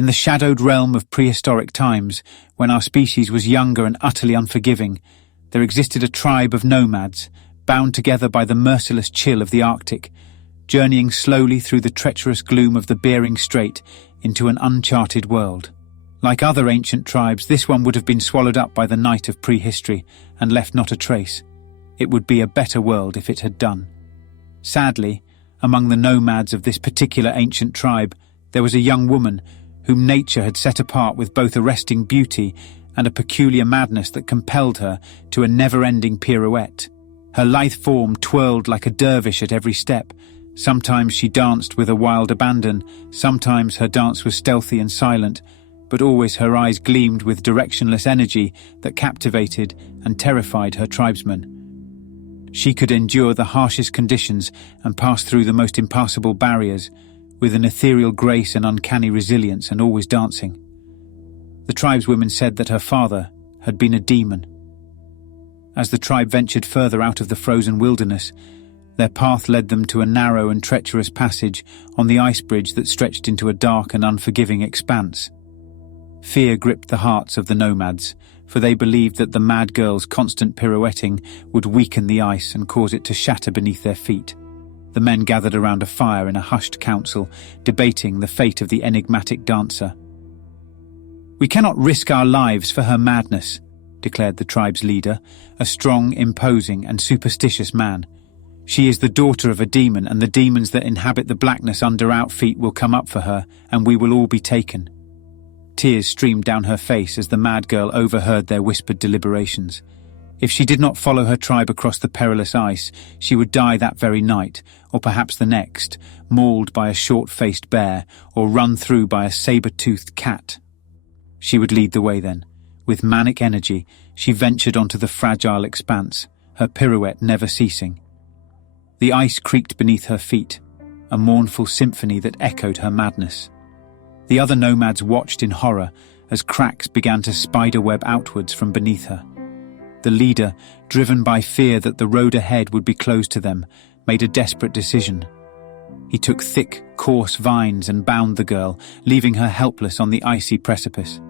In the shadowed realm of prehistoric times, when our species was younger and utterly unforgiving, there existed a tribe of nomads, bound together by the merciless chill of the Arctic, journeying slowly through the treacherous gloom of the Bering Strait into an uncharted world. Like other ancient tribes, this one would have been swallowed up by the night of prehistory and left not a trace. It would be a better world if it had done. Sadly, among the nomads of this particular ancient tribe, there was a young woman whom nature had set apart with both arresting beauty and a peculiar madness that compelled her to a never-ending pirouette. Her lithe form twirled like a dervish at every step. Sometimes she danced with a wild abandon, sometimes her dance was stealthy and silent, but always her eyes gleamed with directionless energy that captivated and terrified her tribesmen. She could endure the harshest conditions and pass through the most impassable barriers, with an ethereal grace and uncanny resilience, and always dancing. The tribeswomen said that her father had been a demon. As the tribe ventured further out of the frozen wilderness, their path led them to a narrow and treacherous passage on the ice bridge that stretched into a dark and unforgiving expanse. Fear gripped the hearts of the nomads, for they believed that the mad girl's constant pirouetting would weaken the ice and cause it to shatter beneath their feet. The men gathered around a fire in a hushed council, debating the fate of the enigmatic dancer. "We cannot risk our lives for her madness," declared the tribe's leader, a strong, imposing, and superstitious man. "She is the daughter of a demon, and the demons that inhabit the blackness under our feet will come up for her, and we will all be taken." Tears streamed down her face as the mad girl overheard their whispered deliberations. If she did not follow her tribe across the perilous ice, she would die that very night, or perhaps the next, mauled by a short-faced bear, or run through by a saber-toothed cat. She would lead the way then. With manic energy, she ventured onto the fragile expanse, her pirouette never ceasing. The ice creaked beneath her feet, a mournful symphony that echoed her madness. The other nomads watched in horror as cracks began to spiderweb outwards from beneath her. The leader, driven by fear that the road ahead would be closed to them, made a desperate decision. He took thick, coarse vines and bound the girl, leaving her helpless on the icy precipice.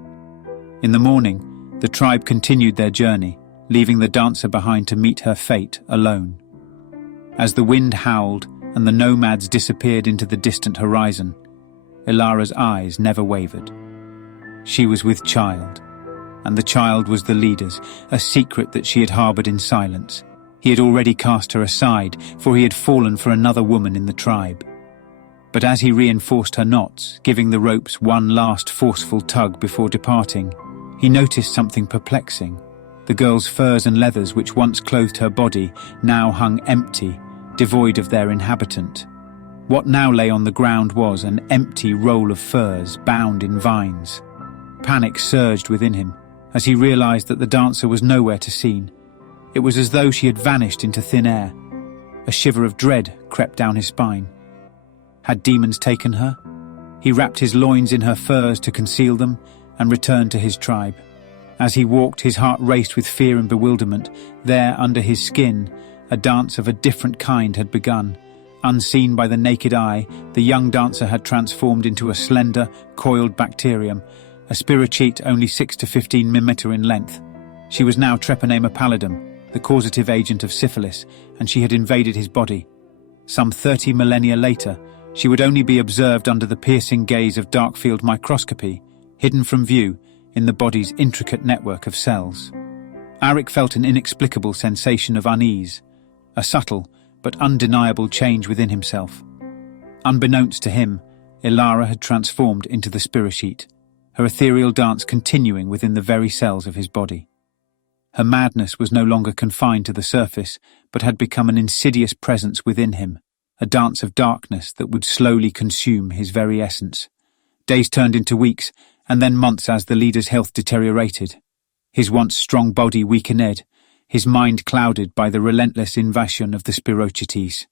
In the morning, the tribe continued their journey, leaving the dancer behind to meet her fate alone. As the wind howled and the nomads disappeared into the distant horizon, Ilara's eyes never wavered. She was with child, and the child was the leader's, a secret that she had harbored in silence. He had already cast her aside, for he had fallen for another woman in the tribe. But as he reinforced her knots, giving the ropes one last forceful tug before departing, he noticed something perplexing. The girl's furs and leathers, which once clothed her body, now hung empty, devoid of their inhabitant. What now lay on the ground was an empty roll of furs bound in vines. Panic surged within him as he realized that the dancer was nowhere to be seen. It was as though she had vanished into thin air. A shiver of dread crept down his spine. Had demons taken her? He wrapped his loins in her furs to conceal them and returned to his tribe. As he walked, his heart raced with fear and bewilderment. There, under his skin, a dance of a different kind had begun. Unseen by the naked eye, the young dancer had transformed into a slender, coiled bacterium, a spirochete only 6 to 15 mm in length. She was now treponema pallidum, the causative agent of syphilis, and she had invaded his body. Some 30 millennia later, she would only be observed under the piercing gaze of dark-field microscopy, hidden from view in the body's intricate network of cells. Arik felt an inexplicable sensation of unease, a subtle but undeniable change within himself. Unbeknownst to him, Ilara had transformed into the spirochete, her ethereal dance continuing within the very cells of his body. Her madness was no longer confined to the surface, but had become an insidious presence within him, a dance of darkness that would slowly consume his very essence. Days turned into weeks, and then months as the leader's health deteriorated. His once strong body weakened, his mind clouded by the relentless invasion of the spirochetes.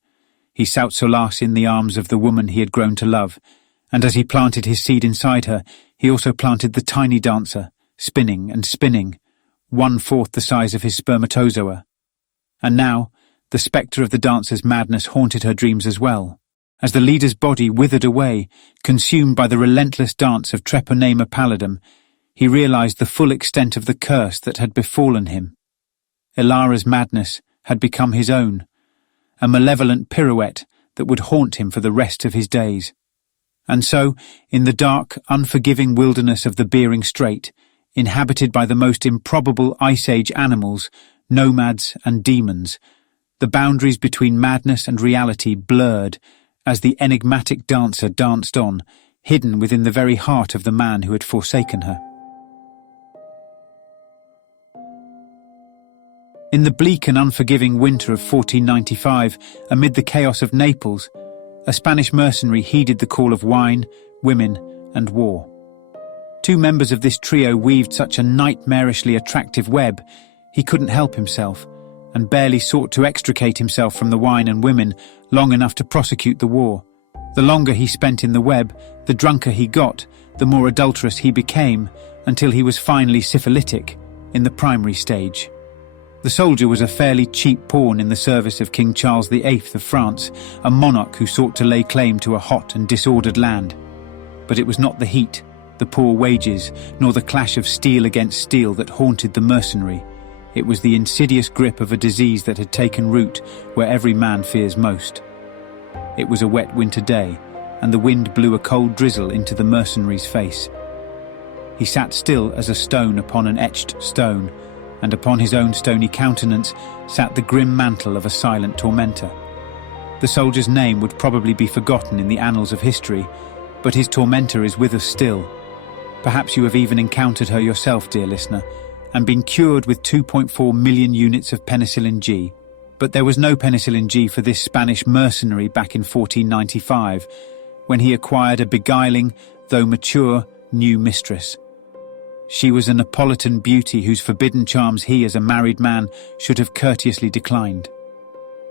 He sought solace in the arms of the woman he had grown to love, and as he planted his seed inside her, he also planted the tiny dancer, spinning and spinning, 1/4 the size of his spermatozoa. And now, the spectre of the dancer's madness haunted her dreams as well. As the leader's body withered away, consumed by the relentless dance of treponema pallidum, he realized the full extent of the curse that had befallen him. Ilara's madness had become his own, a malevolent pirouette that would haunt him for the rest of his days. And so, in the dark, unforgiving wilderness of the Bering Strait, inhabited by the most improbable Ice Age animals, nomads and demons, the boundaries between madness and reality blurred as the enigmatic dancer danced on, hidden within the very heart of the man who had forsaken her. In the bleak and unforgiving winter of 1495, amid the chaos of Naples, a Spanish mercenary heeded the call of wine, women, and war. Two members of this trio weaved such a nightmarishly attractive web, he couldn't help himself, and barely sought to extricate himself from the wine and women long enough to prosecute the war. The longer he spent in the web, the drunker he got, the more adulterous he became, until he was finally syphilitic, in the primary stage. The soldier was a fairly cheap pawn in the service of King Charles VIII of France, a monarch who sought to lay claim to a hot and disordered land. But it was not the heat, the poor wages, nor the clash of steel against steel that haunted the mercenary. It was the insidious grip of a disease that had taken root where every man fears most. It was a wet winter day, and the wind blew a cold drizzle into the mercenary's face. He sat still as a stone upon an etched stone, and upon his own stony countenance sat the grim mantle of a silent tormentor. The soldier's name would probably be forgotten in the annals of history, but his tormentor is with us still. Perhaps you have even encountered her yourself, dear listener, and been cured with 2.4 million units of penicillin G. But there was no penicillin G for this Spanish mercenary back in 1495, when he acquired a beguiling, though mature, new mistress. She was a Neapolitan beauty whose forbidden charms he, as a married man, should have courteously declined.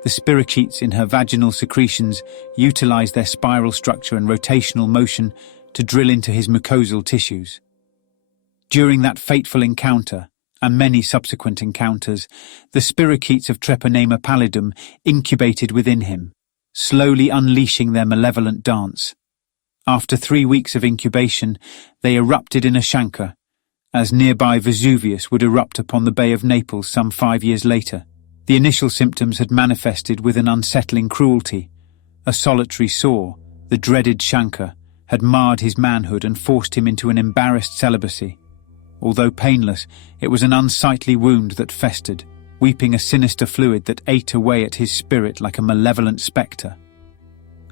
The spirochetes in her vaginal secretions utilized their spiral structure and rotational motion to drill into his mucosal tissues. During that fateful encounter, and many subsequent encounters, the spirochetes of treponema pallidum incubated within him, slowly unleashing their malevolent dance. After 3 weeks of incubation, they erupted in a chancre, as nearby Vesuvius would erupt upon the Bay of Naples some 5 years later. The initial symptoms had manifested with an unsettling cruelty. A solitary sore, the dreaded chancre, had marred his manhood and forced him into an embarrassed celibacy. Although painless, it was an unsightly wound that festered, weeping a sinister fluid that ate away at his spirit like a malevolent spectre.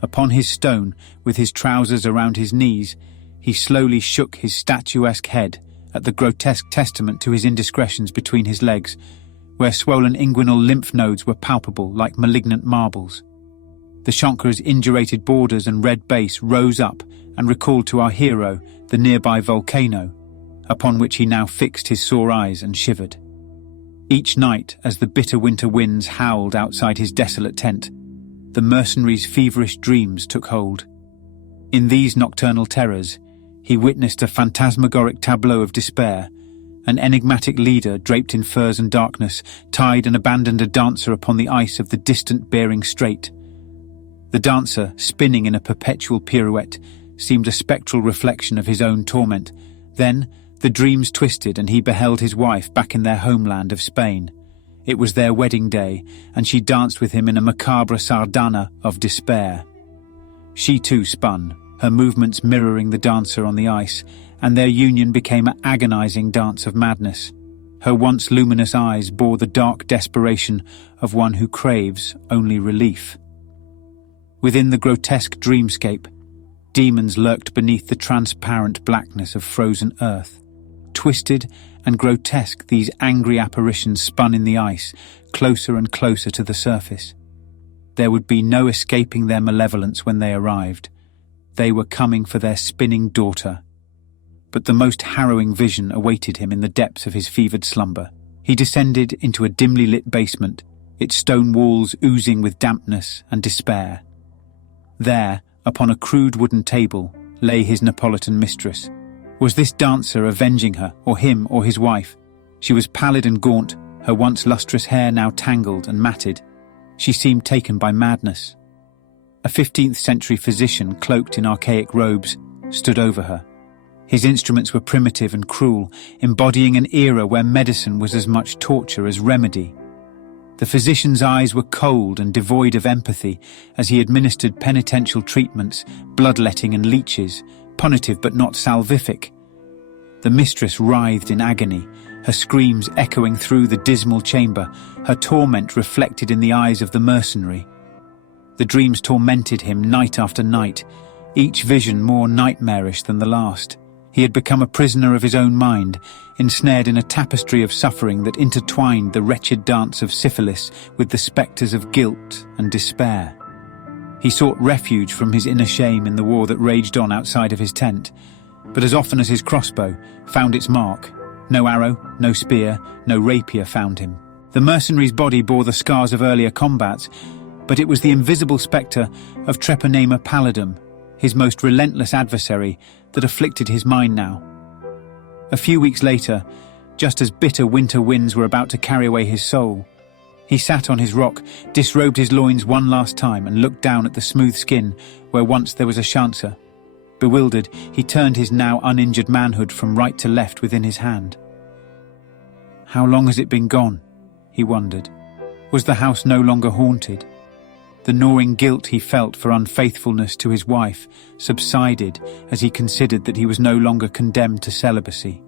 Upon his stone, with his trousers around his knees, he slowly shook his statuesque head at the grotesque testament to his indiscretions between his legs, where swollen inguinal lymph nodes were palpable like malignant marbles. The chancre's indurated borders and red base rose up and recalled to our hero the nearby volcano, upon which he now fixed his sore eyes and shivered. Each night, as the bitter winter winds howled outside his desolate tent, the mercenary's feverish dreams took hold. In these nocturnal terrors, he witnessed a phantasmagoric tableau of despair. An enigmatic leader, draped in furs and darkness, tied and abandoned a dancer upon the ice of the distant Bering Strait. The dancer, spinning in a perpetual pirouette, seemed a spectral reflection of his own torment. Then, the dreams twisted and he beheld his wife back in their homeland of Spain. It was their wedding day, and she danced with him in a macabre sardana of despair. She too spun, her movements mirroring the dancer on the ice, and their union became an agonizing dance of madness. Her once luminous eyes bore the dark desperation of one who craves only relief. Within the grotesque dreamscape, demons lurked beneath the transparent blackness of frozen earth. Twisted and grotesque, these angry apparitions spun in the ice, closer and closer to the surface. There would be no escaping their malevolence when they arrived. They were coming for their spinning daughter. But the most harrowing vision awaited him in the depths of his fevered slumber. He descended into a dimly lit basement, its stone walls oozing with dampness and despair. There, upon a crude wooden table, lay his Neapolitan mistress. Was this dancer avenging her, or him, or his wife? She was pallid and gaunt, her once lustrous hair now tangled and matted. She seemed taken by madness. A 15th century physician cloaked in archaic robes stood over her. His instruments were primitive and cruel, embodying an era where medicine was as much torture as remedy. The physician's eyes were cold and devoid of empathy as he administered penitential treatments, bloodletting and leeches, punitive but not salvific. The mistress writhed in agony, her screams echoing through the dismal chamber, her torment reflected in the eyes of the mercenary. The dreams tormented him night after night, each vision more nightmarish than the last. He had become a prisoner of his own mind, ensnared in a tapestry of suffering that intertwined the wretched dance of syphilis with the spectres of guilt and despair. He sought refuge from his inner shame in the war that raged on outside of his tent, but as often as his crossbow found its mark, no arrow, no spear, no rapier found him. The mercenary's body bore the scars of earlier combats, but it was the invisible spectre of treponema pallidum, his most relentless adversary, that afflicted his mind now. A few weeks later, just as bitter winter winds were about to carry away his soul, he sat on his rock, disrobed his loins one last time and looked down at the smooth skin where once there was a chancer. Bewildered, he turned his now uninjured manhood from right to left within his hand. How long has it been gone? He wondered. Was the house no longer haunted? The gnawing guilt he felt for unfaithfulness to his wife subsided as he considered that he was no longer condemned to celibacy.